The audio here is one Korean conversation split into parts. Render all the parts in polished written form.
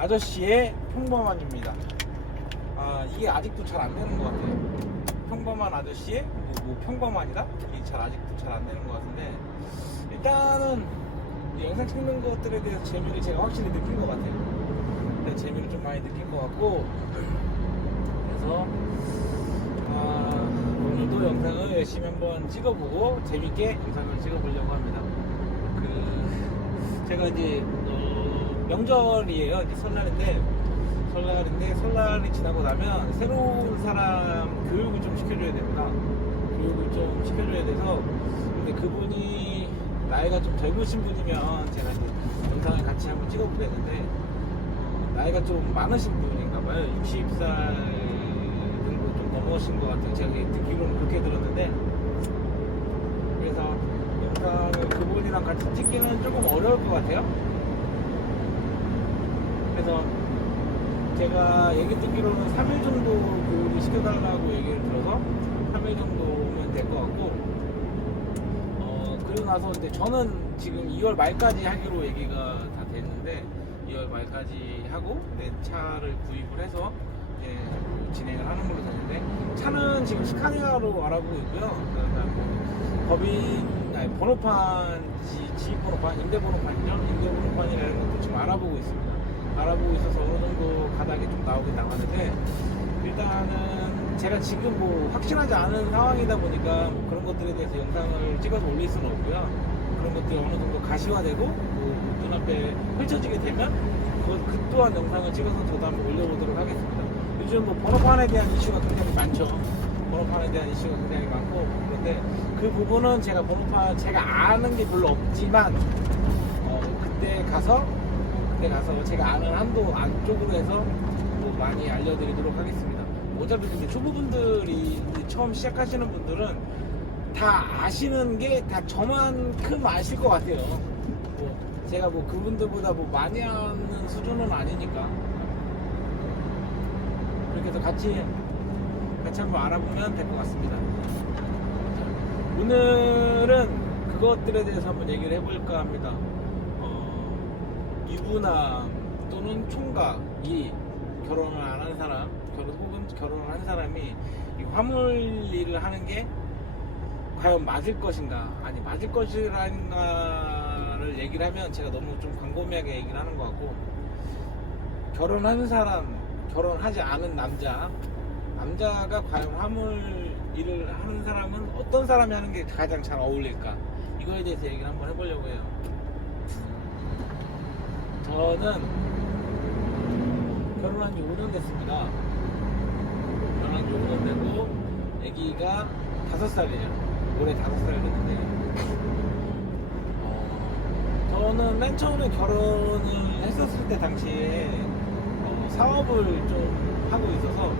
아저씨의 평범한입니다. 이게 아직도 잘 안 되는 것 같아요. 평범한 아저씨의 뭐 평범한이다? 이게 아직도 잘 안 되는 것 같은데, 일단은 영상 찍는 것들에 대해서 재미를 제가 확실히 느낀 것 같아요. 재미를 좀 많이 느낀 것 같고, 그래서 오늘도 영상을 열심히 한번 찍어보고 재밌게 영상을 찍어보려고 합니다. 제가 이제 명절이에요. 이제 설날인데 설날이 지나고 나면 새로운 사람 교육을 좀 시켜줘야 됩니다. 교육을 좀 시켜줘야 돼서, 근데 그분이 나이가 좀 젊으신 분이면 제가 이제 영상을 같이 한번 찍어보려 되는데, 나이가 좀 많으신 분인가봐요. 60살 정도 좀 넘으신 것 같아요. 제가 듣기로는 그렇게 들었는데, 그래서 영상을 그분이랑 같이 찍기는 조금 어려울 것 같아요. 그래서 제가 얘기 듣기로는 3일 정도 교육을 시켜달라고 얘기를 들어서 3일 정도면 될 것 같고, 그리고 나서 이제 저는 지금 2월 말까지 하기로 얘기가 다 됐는데, 2월 말까지 하고 내 차를 구입을 해서 진행을 하는 걸로 됐는데, 차는 지금 스카니아로 알아보고 있고요. 그러니까 번호판, 지입번호판, 임대번호판이죠. 임대번호판이라는 것도 지금 알아보고 있습니다. 알아보고 있어서 어느 정도 가닥이 좀 나오긴 나왔는데, 일단은 제가 지금 뭐 확실하지 않은 상황이다 보니까 뭐 그런 것들에 대해서 영상을 찍어서 올릴 수는 없고요. 그런 것들이 어느 정도 가시화되고 뭐 눈앞에 펼쳐지게 되면 그 또한 영상을 찍어서 저도 한번 올려보도록 하겠습니다. 요즘 뭐 번호판에 대한 이슈가 굉장히 많죠. 번호판에 대한 이슈가 굉장히 많고, 그런데 그 부분은 제가 아는 게 별로 없지만, 그때 가서 제가 아는 한도 안쪽으로 해서 뭐 많이 알려드리도록 하겠습니다. 어차피 근데 초보분들이 처음 시작하시는 분들은 다 아시는 게 다 저만큼 아실 것 같아요. 제가 뭐 그분들보다 뭐 많이 아는 수준은 아니니까. 그렇게 해서 같이 한번 알아보면 될 것 같습니다. 오늘은 그것들에 대해서 한번 얘기를 해볼까 합니다. 유부남 또는 총각이 결혼을 안 한 사람, 혹은 결혼을 한 사람이 이 화물 일을 하는 게 과연 맞을 것인가, 아니 맞을 것이란가를 얘기를 하면 제가 너무 좀 광범위하게 얘기를 하는 것 같고, 결혼하는 사람, 결혼하지 않은 남자가 과연 화물 일을 하는 사람은 어떤 사람이 하는 게 가장 잘 어울릴까, 이거에 대해서 얘기를 한번 해보려고 해요. 저는 결혼한 지 5년 됐습니다. 결혼한 지 5년 되고 아기가 5살이에요. 올해 5살 됐는데, 저는 맨 처음에 결혼을 했었을 때 당시에 사업을 좀 하고 있어서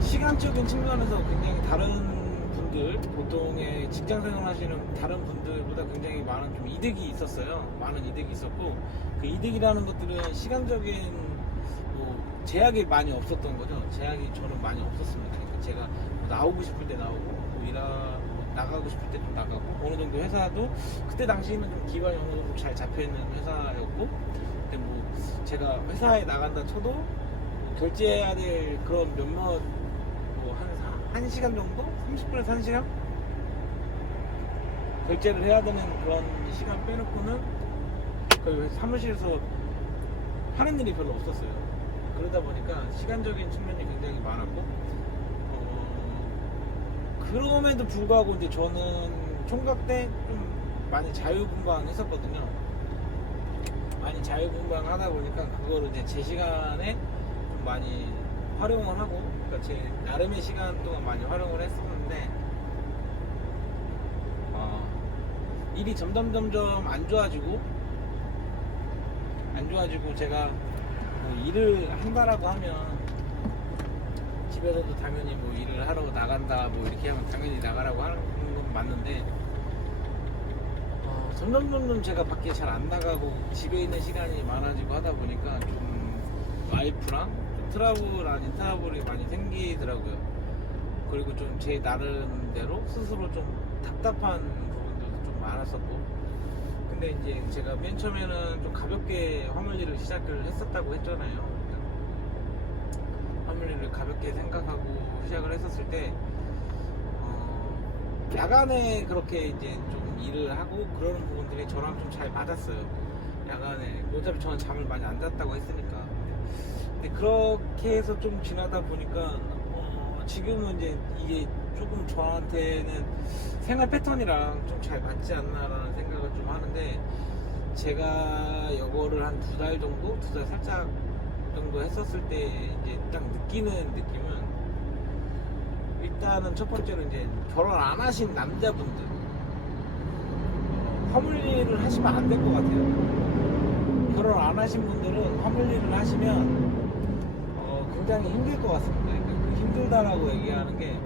시간적인 측면에서 굉장히 다른 분들, 보통의 직장생활 하시는 다른 분들보다 굉장히 많은 좀 이득이 있었어요. 많은 이득이 있었고, 그 이득이라는 것들은 시간적인 제약이 많이 없었던 거죠. 제약이 저는 많이 없었습니다. 그러니까 제가 뭐 나오고 싶을 때 나오고, 나가고 싶을 때 좀 나가고, 어느 정도 회사도 그때 당시에는 좀 기반이 어느 정도 잘 잡혀있는 회사였고, 근데 뭐 제가 회사에 나간다 쳐도 결제해야 될 그런 몇몇 한 1시간 정도? 30분에서 1시간? 결제를 해야 되는 그런 시간 빼놓고는 거의 사무실에서 하는 일이 별로 없었어요. 그러다 보니까 시간적인 측면이 굉장히 많았고, 그럼에도 불구하고 이제 저는 총각 때 좀 많이 자유분방 했었거든요. 많이 자유분방 하다 보니까 그거를 이제 제 시간에 좀 많이 활용을 하고, 그러니까 제 나름의 시간 동안 많이 활용을 했었는데, 일이 점점 안 좋아지고 제가 뭐 일을 한다라고 하면 집에서도 당연히 뭐 일을 하러 나간다 뭐 이렇게 하면 당연히 나가라고 하는 건 맞는데, 점점 제가 밖에 잘 안 나가고 집에 있는 시간이 많아지고 하다 보니까 좀 와이프랑 트러블 아닌 트러블이 많이 생기더라고요. 그리고 좀 제 나름대로 스스로 좀 답답한 부분들도 좀 많았었고, 근데 이제 제가 맨 처음에는 좀 가볍게 화물일을 시작을 했었다고 했잖아요. 화물일을 가볍게 생각하고 시작을 했었을 때 야간에 그렇게 이제 좀 일을 하고 그러는 부분들이 저랑 좀 잘 맞았어요. 야간에 어차피 저는 잠을 많이 안 잤다고 했으니까. 근데 그렇게 해서 좀 지나다 보니까 지금은 이제 이게 조금 저한테는 생활 패턴이랑 좀 잘 맞지 않나라는 생각을 좀 하는데, 제가 이거를 한 2달 정도, 2달 살짝 정도 했었을 때 이제 딱 느끼는 느낌은, 일단은 첫 번째로 이제 결혼 안 하신 남자분들 화물일을 하시면 안 될 것 같아요. 결혼 안 하신 분들은 화물일을 하시면 굉장히 힘들 것 같습니다. 그러니까 그 힘들다라고 얘기하는 게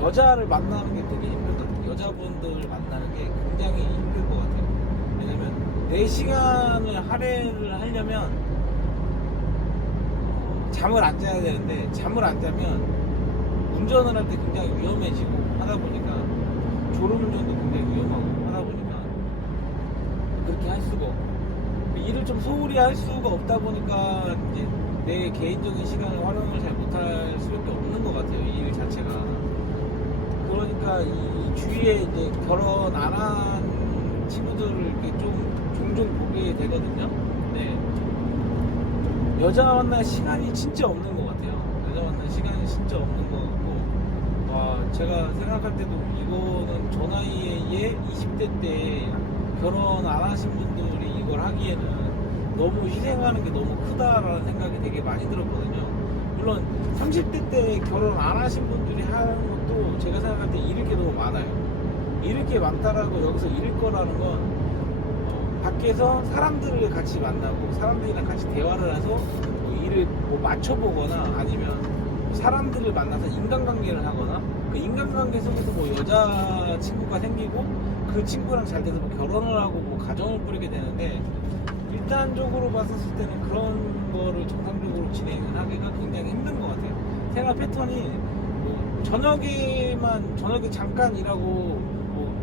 여자를 만나는 게 되게 힘들거든요. 여자분들을 만나는 게 굉장히 힘들 것 같아요. 왜냐면 내 시간을 할애를 하려면 잠을 안 자야 되는데, 잠을 안 자면 운전을 할 때 굉장히 위험해지고 하다 보니까, 졸음운전도 굉장히 위험하고 하다 보니까 그렇게 할 수가 없고, 일을 좀 소홀히 할 수가 없다 보니까 이제 내 개인적인 시간을 활용을 잘 못할 수밖에 없는 것 같아요, 이 일 자체가. 그러니까 이 주위에 이제 결혼 안 한 친구들을 이렇게 좀 종종 보게 되거든요. 네. 여자 만날 시간이 진짜 없는 것 같아요. 여자 만날 시간이 진짜 없는 것 같고, 제가 생각할 때도 이거는 저 나이에 20대 때 결혼 안 하신 분들이 이걸 하기에는 너무 희생하는 게 너무 크다라는 생각이 되게 많이 들었거든요. 물론 30대 때 결혼 안 하신 분들이 하는 것도 제가 생각할 때 잃을 게 너무 많아요. 잃을 게 많다라고 여기서 잃을 거라는 건, 밖에서 사람들을 같이 만나고 사람들이랑 같이 대화를 해서 뭐 일을 뭐 맞춰보거나, 아니면 사람들을 만나서 인간관계를 하거나, 그 인간관계 속에서 뭐 여자친구가 생기고 그 친구랑 잘 돼서 뭐 결혼을 하고 뭐 가정을 꾸리게 되는데, 일단적으로 봤었을 때는 그런 거를 정상적으로 진행을 하기가 굉장히 힘든 것 같아요. 생활 패턴이 뭐 저녁에 잠깐 일하고 뭐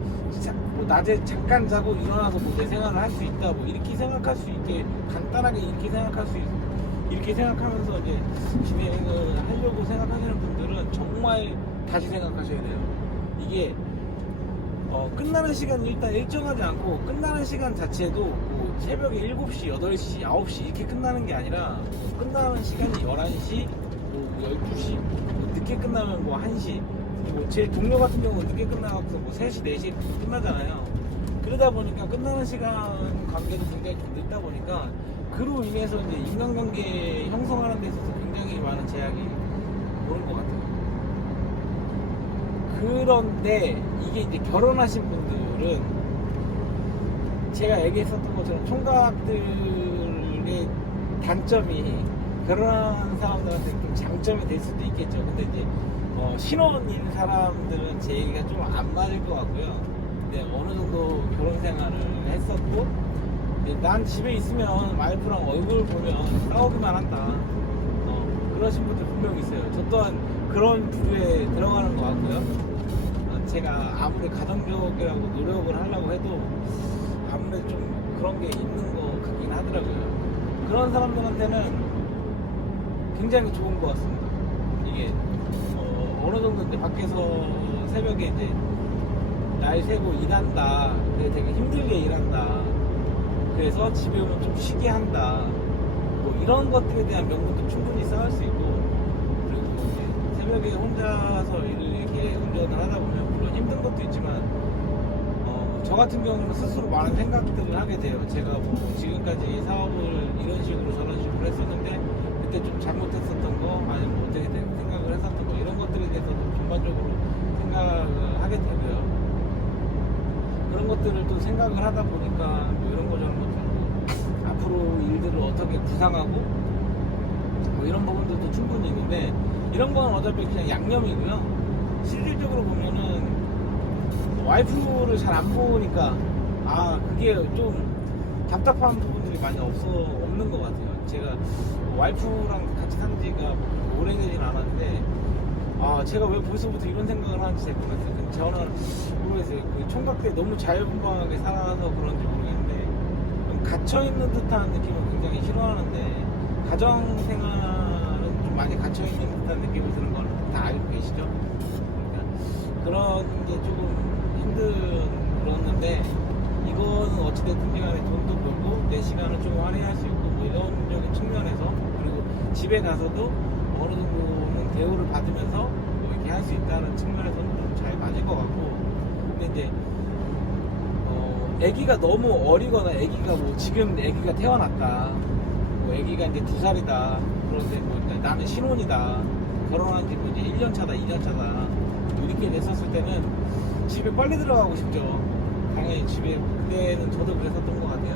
낮에 잠깐 자고 일어나서 뭐 내 생활을 할 수 있다, 뭐 이렇게 생각할 수 있게, 간단하게 이렇게 생각하면서 이제 진행을 하려고 생각하시는 분들은 정말 다시 생각하셔야 돼요. 이게 끝나는 시간이 일단 일정하지 않고, 끝나는 시간 자체도 뭐 새벽에 7시, 8시, 9시 이렇게 끝나는 게 아니라, 끝나는 시간이 11시, 뭐 12시, 뭐 늦게 끝나면 뭐 1시, 뭐 제 동료 같은 경우는 늦게 끝나서 뭐 3시, 4시 끝나잖아요. 그러다 보니까 끝나는 시간 관계도 굉장히 좀 늦다 보니까, 그로 인해서 이제 인간관계 형성하는 데 있어서 굉장히 많은 제약이 오는 것 같아요. 그런데 이게 이제 결혼하신 분들은 제가 얘기했었던 것처럼 총각들의 단점이 결혼한 사람들한테 좀 장점이 될 수도 있겠죠. 근데 이제 신혼인 사람들은 제 얘기가 좀 안 맞을 것 같고요. 근데 어느 정도 결혼 생활을 했었고, 난 집에 있으면 와이프랑 얼굴 보면 싸우기만 한다, 그러신 분들 분명히 있어요. 저 또한 그런 부류에 들어가는 것 같고요. 제가 아무리 가정적이라고 노력을 하려고 해도 아무래도 좀 그런 게 있는 것 같긴 하더라고요. 그런 사람들한테는 굉장히 좋은 것 같습니다. 이게 어느 정도 이제 밖에서 새벽에 이제 날 새고 일한다, 되게 힘들게 일한다, 그래서 집에 오면 좀 쉬게 한다, 뭐 이런 것들에 대한 명분도 충분히 쌓을 수 있고, 그리고 이제 새벽에 혼자서 일을 이렇게 운전을 하다 보면 물론 힘든 것도 있지만, 저 같은 경우는 스스로 많은 생각들을 하게 돼요. 제가 뭐 지금까지 사업을 이런 식으로 저런 식으로 했었는데 그때 좀 잘못했었던 거, 아니면 뭐 어떻게 생각을 했었던 거, 이런 것들에 대해서 전반적으로 생각을 하게 되고요. 그런 것들을 또 생각을 하다 보니까 뭐 이런 거 저런 것들, 앞으로 일들을 어떻게 구상하고 뭐 이런 부분들도 충분히 있는데, 이런 건 어차피 그냥 양념이고요. 실질적으로 보면은 와이프를 잘 안 보니까 그게 좀 답답한 부분들이 많이 없는 것 같아요. 제가 와이프랑 같이 산 지가 오래되진 않았는데 제가 왜 벌써부터 이런 생각을 하는지 잘 모르겠어요. 저는 모르겠어요. 그 총각 때 너무 자유분방하게 살아서 그런지 모르겠는데 좀 갇혀있는 듯한 느낌을 굉장히 싫어하는데 가정생활은 좀 많이 갇혀있는 듯한 느낌이 드는 건 다 알고 계시죠? 그러니까 그런 게 조금 힘들었는데 이거는 어찌됐든 간에 돈도 벌고 내 시간을 좀 할애할 수 있고 뭐 이런적인 측면에서 그리고 집에 가서도 어느 정도는 대우를 받으면서 뭐 이렇게 할 수 있다는 측면에서는 좀 잘 맞을 것 같고 근데 이제 아기가 너무 어리거나 아기가 뭐 지금 아기가 태어났다 뭐 아기가 이제 2살이다 그런데 뭐 나는 신혼이다 결혼한 지 뭐 이제 1년 차다 2년 차다 이렇게 됐었을 때는 집에 빨리 들어가고 싶죠. 당연히 집에 그때는 저도 그랬었던 것 같아요.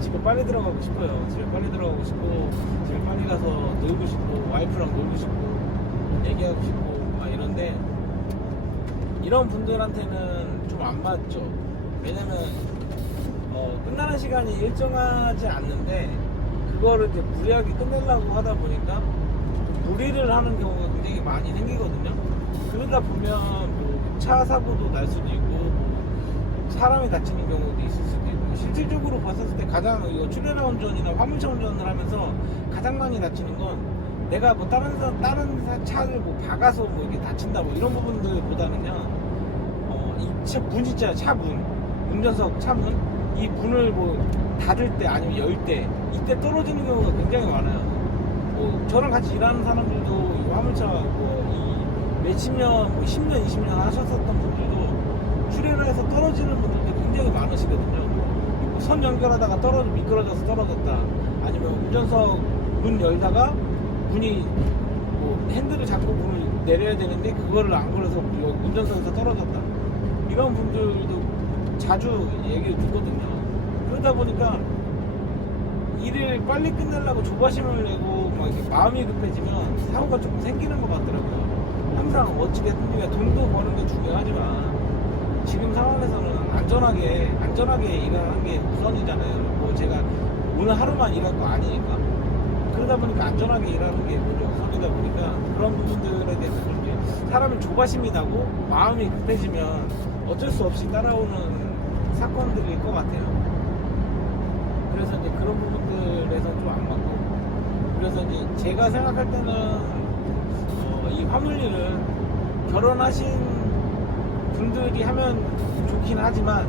집에 빨리 들어가고 싶어요. 집에 빨리 들어가고 싶고 집에 빨리 가서 놀고 싶고 와이프랑 놀고 싶고 얘기하고 싶고 막 이런데 이런 분들한테는 좀 안 맞죠. 왜냐면 끝나는 시간이 일정하지 않는데 그거를 이제 무리하게 끝내려고 하다 보니까 무리를 하는 경우가 굉장히 많이 생기거든요. 그러다 보면 뭐 차 사고도 날 수도 있고 뭐 사람이 다치는 경우도 있을 수도 있고 실질적으로 봤었을 때 가장 이거 출연화 운전이나 화물차 운전을 하면서 가장 많이 다치는 건 내가 뭐 다른 차를 뭐 박아서 뭐 이렇게 다친다 뭐 이런 부분들보다는요 이 차 문 있잖아요. 차 문 운전석 차 문 이 문을 뭐 닫을 때 아니면 열 때 이때 떨어지는 경우가 굉장히 많아요. 뭐 저랑 같이 일하는 사람들도 이 화물차 뭐 몇십 년, 뭐 10년, 20년 하셨었던 분들도 출연해서 떨어지는 분들도 굉장히 많으시거든요. 뭐 선 연결하다가 미끄러져서 떨어졌다. 아니면 운전석 문 열다가 문이 뭐 핸들을 잡고 문을 내려야 되는데 그거를 안 걸어서 운전석에서 떨어졌다. 이런 분들도 자주 얘기를 듣거든요. 그러다 보니까 일을 빨리 끝내려고 조바심을 내고 막 이렇게 마음이 급해지면 사고가 조금 생기는 것 같더라고요. 항상 어찌됐든 우리가 돈도 버는 게 중요하지만 지금 상황에서는 안전하게 일하는 게 우선이잖아요. 뭐 제가 오늘 하루만 일할 거 아니니까 그러다 보니까 안전하게 일하는 게 먼저 우선이다 보니까 그런 부분들에 대해서 좀 이제 사람이 조바심이 나고 마음이 급해지면 어쩔 수 없이 따라오는 사건들일 것 같아요. 그래서 이제 그런 부분들에서 좀 안 맞고 그래서 이제 제가 생각할 때는 이 화물일은 결혼하신 분들이 하면 좋긴 하지만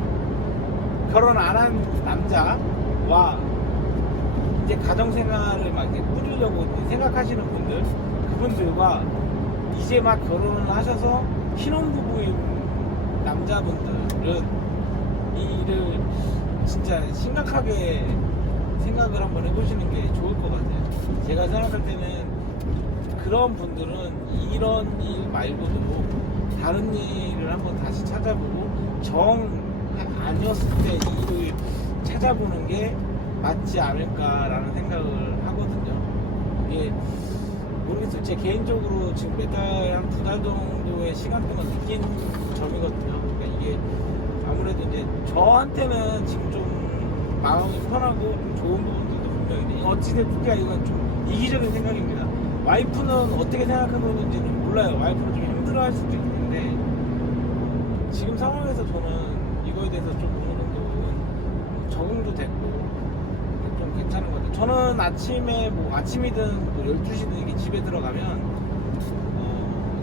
결혼 안 한 남자와 이제 가정생활을 막 이렇게 꾸리려고 생각하시는 분들 그분들과 이제 막 결혼을 하셔서 신혼부부인 남자분들은 이 일을 진짜 심각하게 생각을 한번 해보시는 게 좋을 것 같아요. 제가 생각할 때는 그런 분들은 이런 일 말고도 다른 일을 한번 다시 찾아보고 정 아니었을 때 이 일을 찾아보는 게 맞지 않을까라는 생각을 하거든요. 이게 모르겠어요. 제 개인적으로 지금 몇 달, 한 2달 정도의 시간 동안 느낀 점이거든요. 그러니까 이게 아무래도 이제 저한테는 지금 좀 마음이 편하고 좀 좋은 부분들도 분명히 있는데 어찌됐든 이건 좀 이기적인 생각입니다. 와이프는 어떻게 생각하고 있는지는 몰라요. 와이프는 좀 힘들어할 수도 있는데 지금 상황에서 저는 이거에 대해서 좀 어느 정도 적응도 됐고 좀 괜찮은 것 같아요. 저는 아침에 뭐 아침이든 뭐 12시든 이렇게 집에 들어가면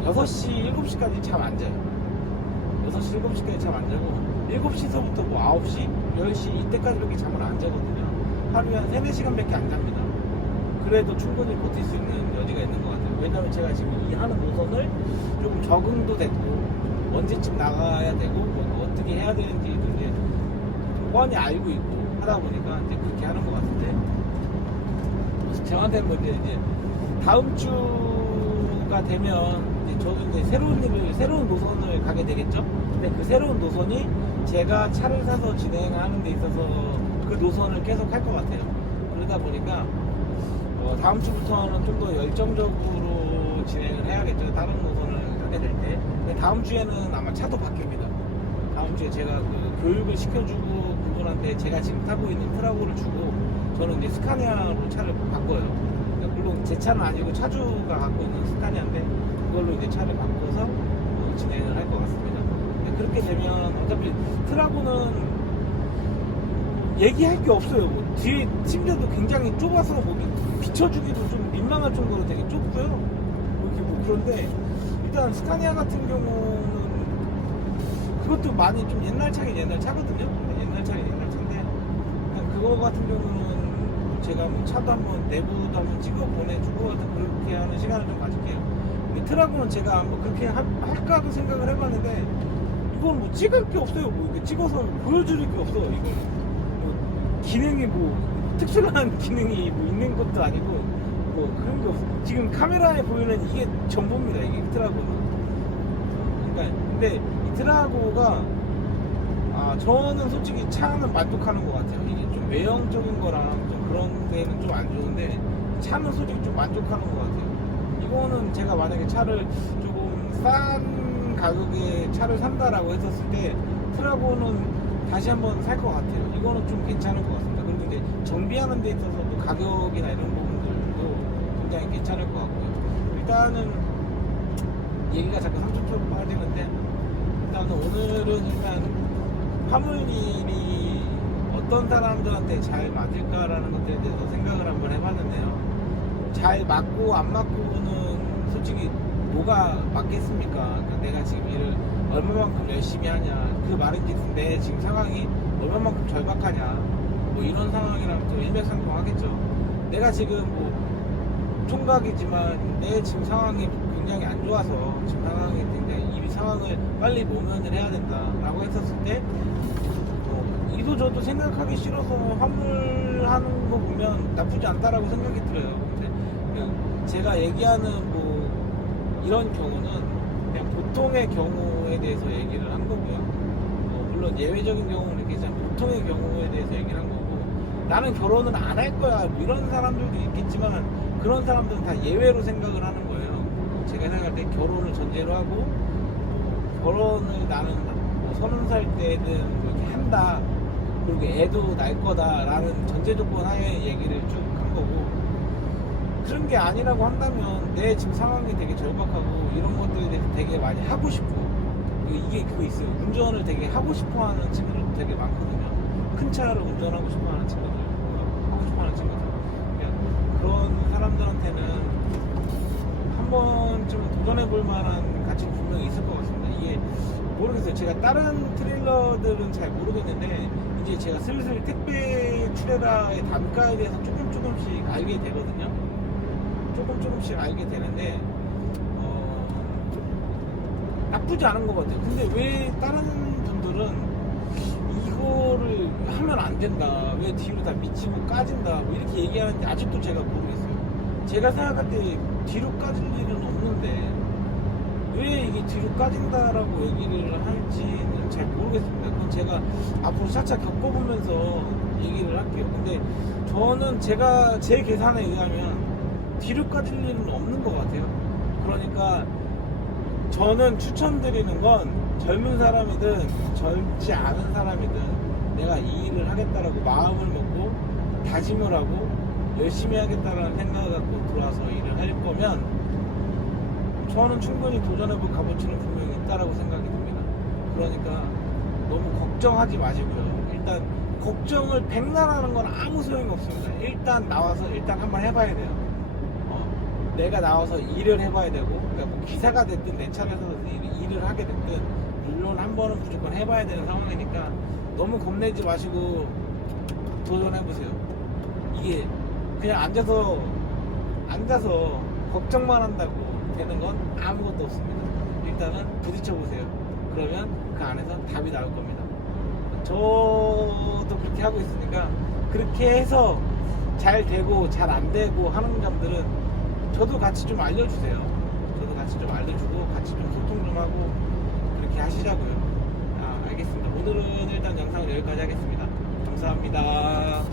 6시, 7시까지 잠 안 자요. 6시, 7시까지 잠 안 자고 7시서부터 뭐 9시, 10시 이때까지밖에 잠을 안 자거든요. 하루에 한 3-4시간밖에 안 잡니다. 그래도 충분히 버틸 수 있는 여지가 있는 것 같아요. 왜냐면 제가 지금 이 하는 노선을 조금 적응도 됐고 언제쯤 나가야 되고 뭐 어떻게 해야 되는지 이제 뻔히 알고 있고 하다 보니까 이제 그렇게 하는 것 같은데 저한테는 뭐 이제 다음 주가 되면 이제 저도 이제 새로운 노선을 가게 되겠죠. 근데 그 새로운 노선이 제가 차를 사서 진행하는 데 있어서 그 노선을 계속 할 것 같아요. 그러다 보니까 다음 주부터는 좀 더 열정적으로 진행을 해야겠죠. 다른 노선을 하게 될 때. 근데 다음 주에는 아마 차도 바뀝니다. 다음 주에 제가 그 교육을 시켜주고 그분한테 제가 지금 타고 있는 프라고를 주고 저는 이제 스카니아로 차를 바꿔요. 그러니까 물론 제 차는 아니고 차주가 갖고 있는 스카니아인데 그걸로 이제 차를 바꿔서 진행을 할 것 같습니다. 그렇게 되면 어차피 트라고는 얘기할 게 없어요. 뭐 뒤에 침대도 굉장히 좁아서 뭐 비춰주기도 좀 민망할 정도로 되게 좁고요. 이렇게 뭐 그런데 일단 스카니아 같은 경우는 그것도 많이 좀 옛날 차긴 옛날 차거든요. 옛날 차긴 옛날 차인데 그거 같은 경우는 제가 뭐 차도 한번 내부도 한번 찍어 보내주고 그렇게 하는 시간을 좀 가질게요. 근데 트라고는 제가 한번 그렇게 할까도 생각을 해봤는데 이건 뭐 찍을 게 없어요. 뭐 이렇게 찍어서 보여줄 게 없어. 이건 기능이 뭐 특출난 기능이 뭐 있는 것도 아니고 뭐 그런 게 없어. 지금 카메라에 보이는 이게 전부입니다. 이게 트라고는. 그러니까 근데 이 트라고가 저는 솔직히 차는 만족하는 것 같아요. 이게 좀 외형적인 거랑 좀 그런 데는 좀 안 좋은데 차는 솔직히 좀 만족하는 것 같아요. 이거는 제가 만약에 차를 조금 싼 가격에 차를 산다라고 했었을 때 트라고는 다시 한번 살 것 같아요. 이거는 좀 괜찮을 것 같습니다. 그리고 이제 정비하는 데 있어서도 가격이나 이런 부분들도 굉장히 괜찮을 것 같고요. 일단은 얘기가 자꾸 30초로 빠지는데 일단은 오늘은 일단 화물일이 어떤 사람들한테 잘 맞을까라는 것들에 대해서 생각을 한번 해봤는데요. 잘 맞고 안 맞고는 솔직히 뭐가 맞겠습니까? 그러니까 내가 지금 일을 얼마만큼 열심히 하냐, 그 말인즉슨 내 지금 상황이 얼마만큼 절박하냐, 뭐 이런 상황이랑 또 일맥상통하겠죠. 내가 지금 뭐 총각이지만 내 지금 상황이 굉장히 안 좋아서 지금 상황이 굉장히 이 상황을 빨리 모면을 해야 된다라고 했었을 때 이도저도 생각하기 싫어서 화물하는 거 보면 나쁘지 않다라고 생각이 들어요. 근데 제가 얘기하는 뭐 이런 경우는 그냥 보통의 경우에 대해서 얘기를 한 거고요. 물론 예외적인 경우는 이렇게 보통의 경우에 대해서 얘기를 한 거고, 나는 결혼을 안 할 거야 뭐 이런 사람들도 있겠지만 그런 사람들은 다 예외로 생각을 하는 거예요. 제가 생각할 때 결혼을 전제로 하고 결혼을 나는 뭐 30살 때는 뭐 이렇게 한다, 그리고 애도 날 거다라는 전제 조건 하에 얘기를 쭉 한 거고, 그런 게 아니라고 한다면 내 지금 상황이 되게 절박하고 이런 것들에 대해서 되게 많이 하고 싶고, 이게 그거 있어요. 운전을 되게 하고 싶어 하는 친구들도 되게 많거든요. 큰 차를 운전하고 싶어 하는 친구들, 하고 싶어 하는 친구들. 그러니까 그런 사람들한테는 한 번쯤은 도전해 볼 만한 가치가 분명히 있을 것 같습니다. 이게 모르겠어요. 제가 다른 트레일러들은 잘 모르겠는데 이제 제가 슬슬 택배 출애라의 단가에 대해서 조금씩 알게 되거든요. 조금씩 알게 되는데 나쁘지 않은 것 같아요. 근데 왜 다른 분들은 이거를 하면 안 된다, 왜 뒤로 다 미치고 까진다 뭐 이렇게 얘기하는지 아직도 제가 모르겠어요. 제가 생각할 때 뒤로 까질 일은 없는데 왜 이게 뒤로 까진다라고 얘기를 할지는 잘 모르겠습니다. 그건 제가 앞으로 차차 겪어보면서 얘기를 할게요. 근데 저는 제가 제 계산에 의하면 뒤로 까질 일은 없는 것 같아요. 그러니까 저는 추천드리는 건 젊은 사람이든 젊지 않은 사람이든 내가 이 일을 하겠다라고 마음을 먹고 다짐을 하고 열심히 하겠다라는 생각을 갖고 들어와서 일을 할 거면 저는 충분히 도전해볼 값어치는 분명히 있다라고 생각이 듭니다. 그러니까 너무 걱정하지 마시고요. 일단 걱정을 백날하는 건 아무 소용이 없습니다. 일단 나와서 일단 한번 해봐야 돼요. 내가 나와서 일을 해봐야 되고, 그러니까 뭐 기사가 됐든 내 차에서 일을 하게 됐든 물론 한 번은 무조건 해봐야 되는 상황이니까 너무 겁내지 마시고 도전해보세요. 이게 그냥 앉아서 걱정만 한다고 되는 건 아무것도 없습니다. 일단은 부딪혀보세요. 그러면 그 안에서 답이 나올 겁니다. 저도 그렇게 하고 있으니까 그렇게 해서 잘 되고 잘 안 되고 하는 점들은 저도 같이 좀 알려주세요. 저도 같이 좀 알려주고 같이 좀 소통 좀 하고 그렇게 하시자고요. 알겠습니다. 오늘은 일단 영상을 여기까지 하겠습니다. 감사합니다.